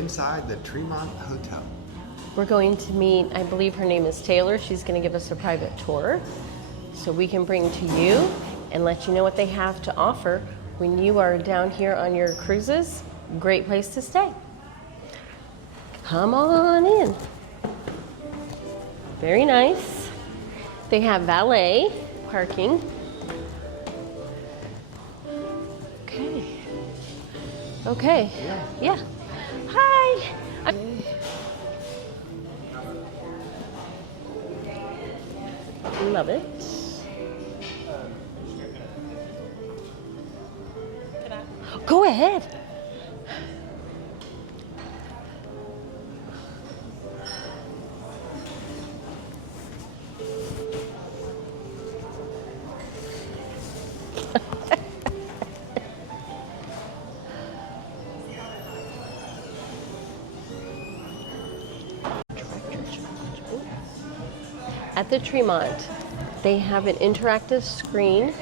inside the Tremont Hotel. We're going to meet, I believe her name is Taylor. She's going to give us a private tour so we can bring to you and let you know what they have to offer when you are down here on your cruises. Great place to stay. Come on in. Very nice. They have valet parking. Okay. Okay. Yeah. Hi. Love it. Go ahead. At the Tremont, they have an interactive screen.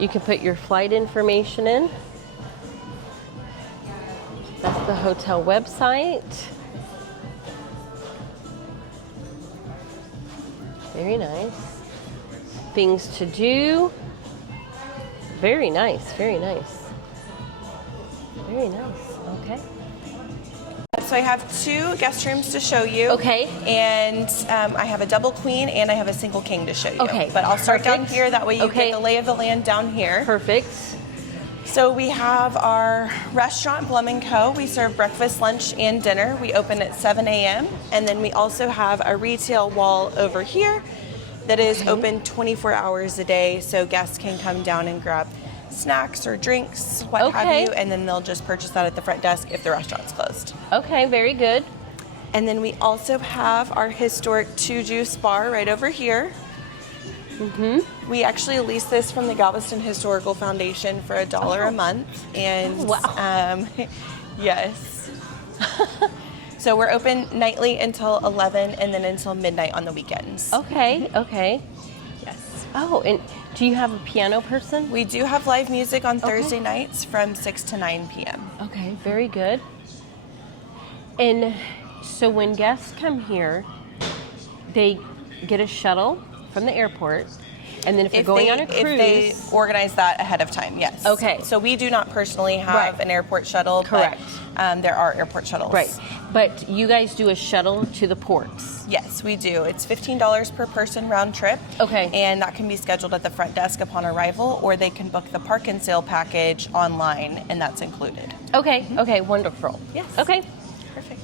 You can put your flight information in. That's the hotel website. Very nice. Things to do. Very nice, very nice. Very nice, okay. So I have 2 guest rooms to show you. Okay. And I have a double queen and I have a single king to show you. Okay. But I'll start down Perfect. here, that way you Okay. get the lay of the land down here. Perfect. So we have our restaurant, Blum & Co. We serve breakfast, lunch, and dinner. We open at 7 a.m. And then we also have a retail wall over here that is open 24 hours a day, so guests can come down and grab snacks or drinks, what have you, and then they'll just purchase that at the front desk if the restaurant's closed. Okay, very good. And then we also have our historic Two Juice bar right over here. We actually lease this from the Galveston Historical Foundation for $1 a month. And Wow. yes. So we're open nightly until 11 and then until midnight on the weekends. Okay, okay. Yes. Oh, and do you have a piano person? We do have live music on Thursday nights from 6 to 9 p.m. Okay, very good. And so when guests come here, they get a shuttle from the airport, and then if they're going on a cruise... If they organize that ahead of time, yes. Okay. So we do not personally have an airport shuttle, Correct. but there are airport shuttles. Right, but you guys do a shuttle to the ports. Yes, we do. It's $15 per person round trip. Okay. And that can be scheduled at the front desk upon arrival, or they can book the park and sail package online, and that's included. Okay, okay, wonderful. Yes. Okay. Perfect.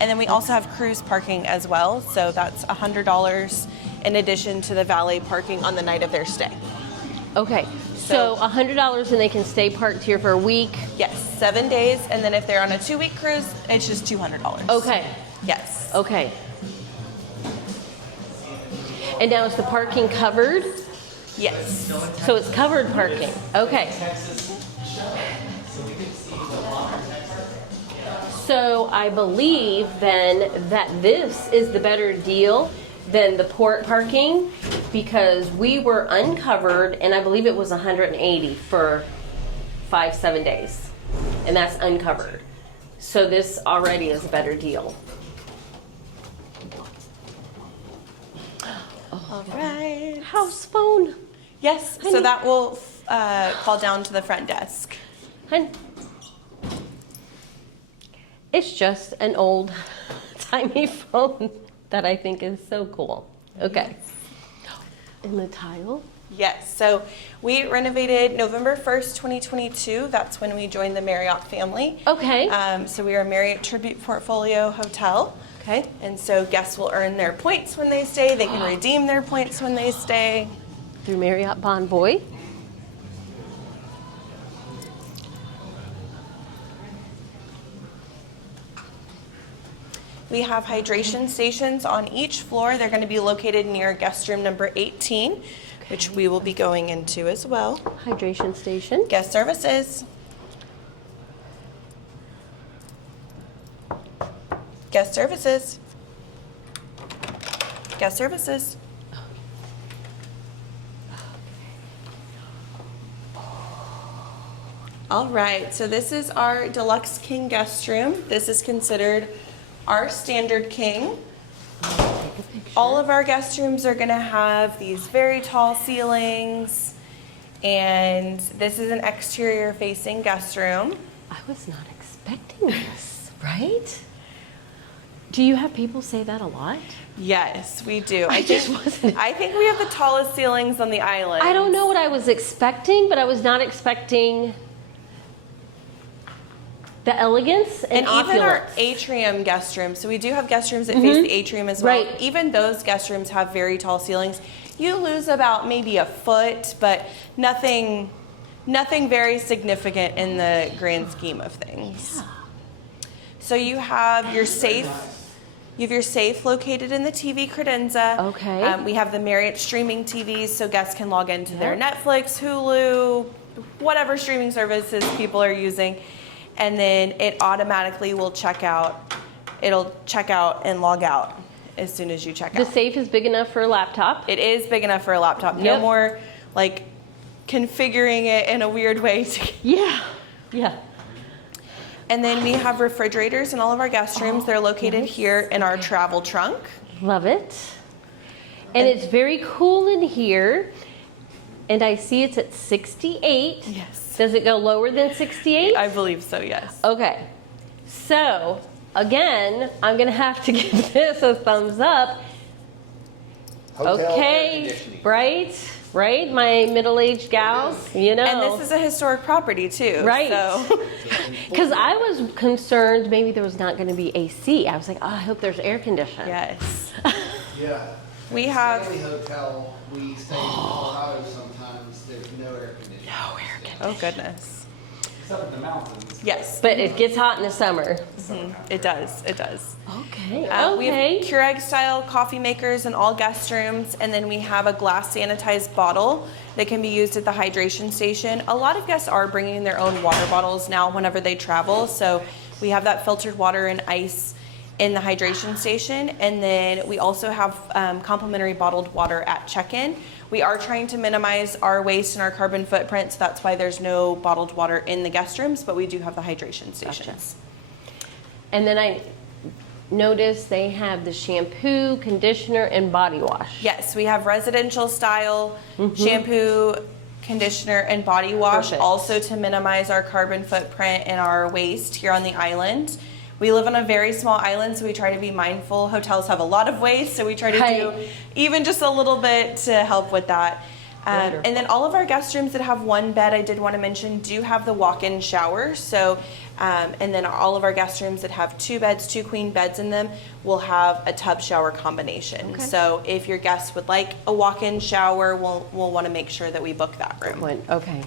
And then we also have cruise parking as well, so that's $100 in addition to the valet parking on the night of their stay. Okay, so $100 and they can stay parked here for a week? Yes, 7 days, and then if they're on a 2-week cruise, it's just $200. Okay. Yes. Okay. And now is the parking covered? Yes. So it's covered parking. Okay. So I believe then that this is the better deal than the port parking, because we were uncovered and I believe it was 180 for 5-7 days. And that's uncovered. So this already is a better deal. All right. House phone. Yes, so that will call down to the front desk. Hun. It's just an old timey phone that I think is so cool. Okay. And the tile? Yes, so we renovated November 1st, 2022. That's when we joined the Marriott family. Okay. So we are a Marriott Tribute Portfolio Hotel. Okay. And so guests will earn their points when they stay. They can redeem their points when they stay. Through Marriott Bonvoy. We have hydration stations on each floor. They're going to be located near guest room number 18, which we will be going into as well. Hydration station. Guest services. Guest services. Guest services. All right, so this is our deluxe king guest room. This is considered our standard king. All of our guest rooms are gonna have these very tall ceilings, and this is an exterior facing guest room. I was not expecting this, right? Do you have people say that a lot? Yes, we do. I just wasn't. I think we have the tallest ceilings on the island. I don't know what I was expecting, but I was not expecting the elegance and even our opulence. atrium guest rooms. So we do have guest rooms that face the atrium as well. Right. Even those guest rooms have very tall ceilings. You lose about maybe a foot, but nothing very significant in the grand scheme of things. Yeah. So you have your safe. You have your safe located in the TV credenza. Okay. We have the Marriott streaming TVs, so guests can log into their Yep. Netflix, Hulu, whatever streaming services people are using, and then it automatically will check out. It'll check out and log out as soon as you check The out. safe is big enough for a laptop. It is big enough for a laptop. No Yep. more like configuring it in a weird way to. Yeah. Yeah. And then we have refrigerators in all of our guest rooms. They're located here in our travel trunk. Love it. And it's very cool in here. And I see it's at 68. Yes. Does it go lower than 68? I believe so, yes. Okay. So, again, I'm going to have to give this a thumbs up. Hotel air Okay. conditioning. Right? My middle-aged gals, you know. And this is a historic property too. Right. So Because I was concerned maybe there was not going to be AC. I was like, oh, I hope there's air conditioning. yes. Yeah. We At the have- Stanley Hotel, we stay in Colorado sometimes, there's no air conditioning. No air conditioning. Oh goodness. It's up in the mountains. Yes. But it gets hot in the summer. It does. It does. Okay. We have Keurig style coffee makers in all guest rooms, and then we have a glass sanitized bottle that can be used at the hydration station. A lot of guests are bringing their own water bottles now whenever they travel, so we have that filtered water and ice in the hydration station, and then we also have complimentary bottled water at check-in. We are trying to minimize our waste and our carbon footprint, so that's why there's no bottled water in the guest rooms, but we do have the hydration stations. And then I noticed they have the shampoo, conditioner, and body wash. Yes, we have residential style shampoo, conditioner, and body wash, Perfect. also to minimize our carbon footprint and our waste here on the island. We live on a very small island, so we try to be mindful. Hotels have a lot of waste, so we try to do Right. even just a little bit to help with that. And then all of our guest rooms that have one bed, I did want to mention, do have the walk-in shower. So, and then all of our guest rooms that have two beds, two queen beds in them, will have a tub shower combination. Okay. So if your guests would like a walk-in shower, we'll want to make sure that we book that room. Okay.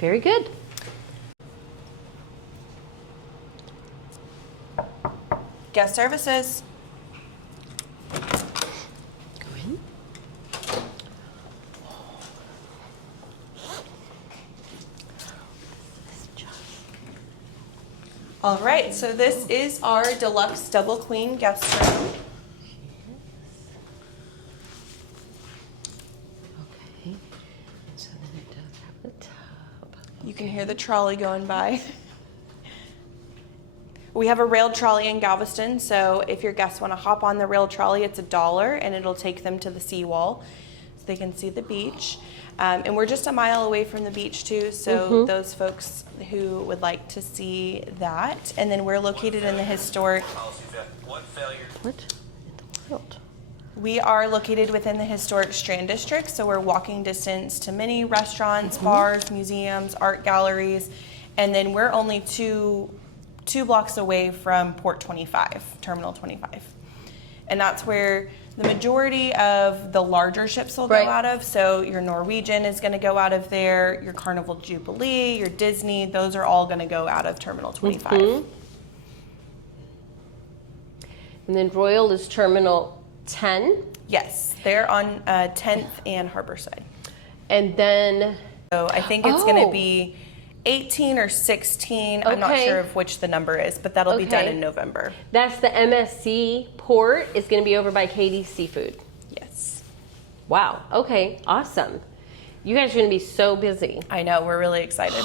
Very good. Guest services. Go in. All right, so this is our deluxe double queen guest room. Okay. And so then it does have the tub. You can hear the trolley going by. We have a railed trolley in Galveston, so if your guests want to hop on the railed trolley, it's $1 and it'll take them to the seawall so they can see the beach. And we're just a mile away from the beach too, so those folks who would like to see that. And then we're located in the historic, What in the world? we are located within the historic Strand District, so we're walking distance to many restaurants, bars, museums, art galleries, and then we're only two blocks away from Port 25, Terminal 25. And that's where the majority of the larger ships will go Right. out of. So your Norwegian is going to go out of there, your Carnival Jubilee, your Disney, those are all going to go out of Terminal 25. And then Royal is Terminal 10. Yes, they're on 10th and Harborside. And then, So I think it's going Oh. to be 18 or 16. I'm not Okay. sure of which the number is, but that'll be done Okay. in November. that's the MSC port. It's going to be over by Katie's Seafood. Yes. Wow. Okay. Awesome. You guys are going to be so busy. I know, we're really excited.